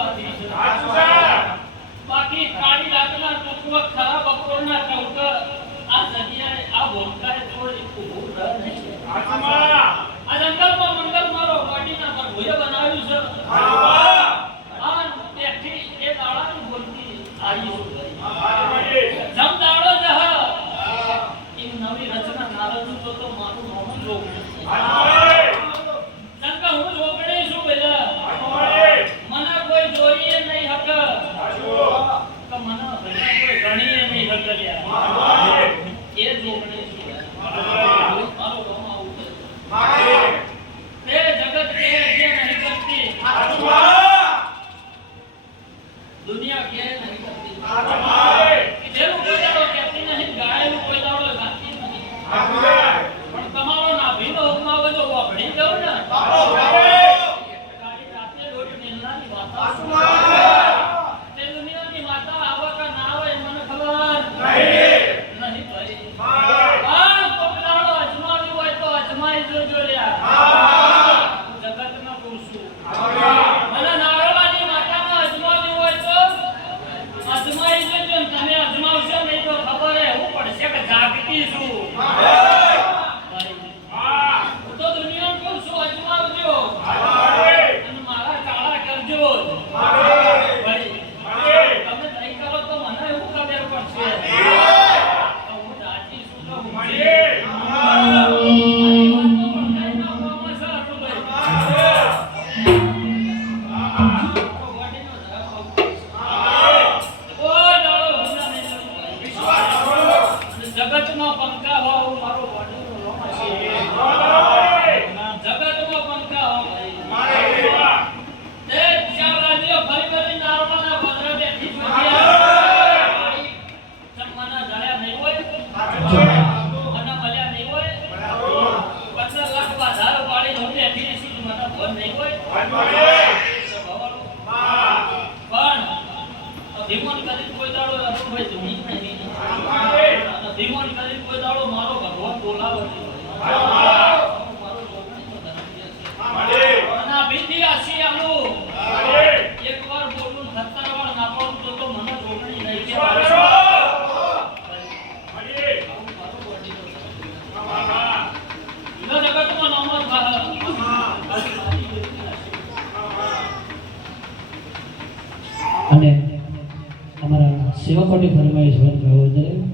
ઉપાધિ છે. બાકી કાળી રાતના ટૂંકવા ખરાબ બપોરના ચૌક આ જગ્યાએ આ ભોંકાએ થોડી ઊભું રહે નહીં. આ જંગલમાં મંગલ મારો વાડીના પર ભોય બનાવ્યું છે. આ બેઠી એ દાડાની બોલતી આવી છે. જમ દાડો જહ એ નવી રચના નારદ તો મારું નામ જોગણી. જંગલ હું જોગણી છું બેલા. મને કોઈ જોઈએ નહીં હક તો મને કોઈ ગણીએ નહીં હક લ્યા. એ જોગણી છું. મારો નામ આવું છે. તે જગત કે જે નહીં કરતી દુનિયા કે નહીં કરતી. જેનું કોઈ દાડો કહેતી નહીં, ગાયનું કોઈ દાડો ગાતી નહીં. પણ તમારો નાભીનો હુકમ આવે તો વાપરી દઉં ને. કાળી રાતે રોજ નીલનાની વાતા તે દુનિયાની માતા આવે કે ના આવે મને ખબર નહીં ભાઈ. કોક દાડો અજમાવી હોય તો અજમાઈ જોજો લ્યા. જગતમાં પૂછું મને નારળવાની માતાને અજમાવી હોય તો અજમાઈ જોજો. તમે અજમાવશો નહીં તો ખબર એવું પડશે કે જાગતી છું. હું તો દુનિયામાં કહું છું અજમાવજો અને મારા કાળા કરજો. ભાઈ તમે નહીં કરો તો મને એવું ખબર પડશે તો હું રાજી છું તો હું જગતનો પંખા હોઉં મારો વાડીનો રોમ છે. જગતનો પંખા હોઉં તે ચાર રાજ્યો ફરી ફરી નારળના પંદર બેઠી જોયા. મને જળ્યા નહીં હોય, મને મળ્યા નહીં હોય, 15 લાખ બાધારો પાડી હું બેઠી રહીશ મને ભોન નહીં હોય. પણ ધીમોન કરી કોઈ દાડો ભાઈ ધૂણી નહીં. ધીમોન કરી કોઈ દાડો મારો ભગવાન બોલાવે છે. મારો જોગણી તો ધનંજય છે. અને આ ભીતી આસી આલું એકવાર બોલું 17 વાર ના પાડું તો મને જોગણી નહીં કે જગતમાં નામ અને અમારા સેવકોની ફરમાઈશ બંધ કરવો જોઈએ.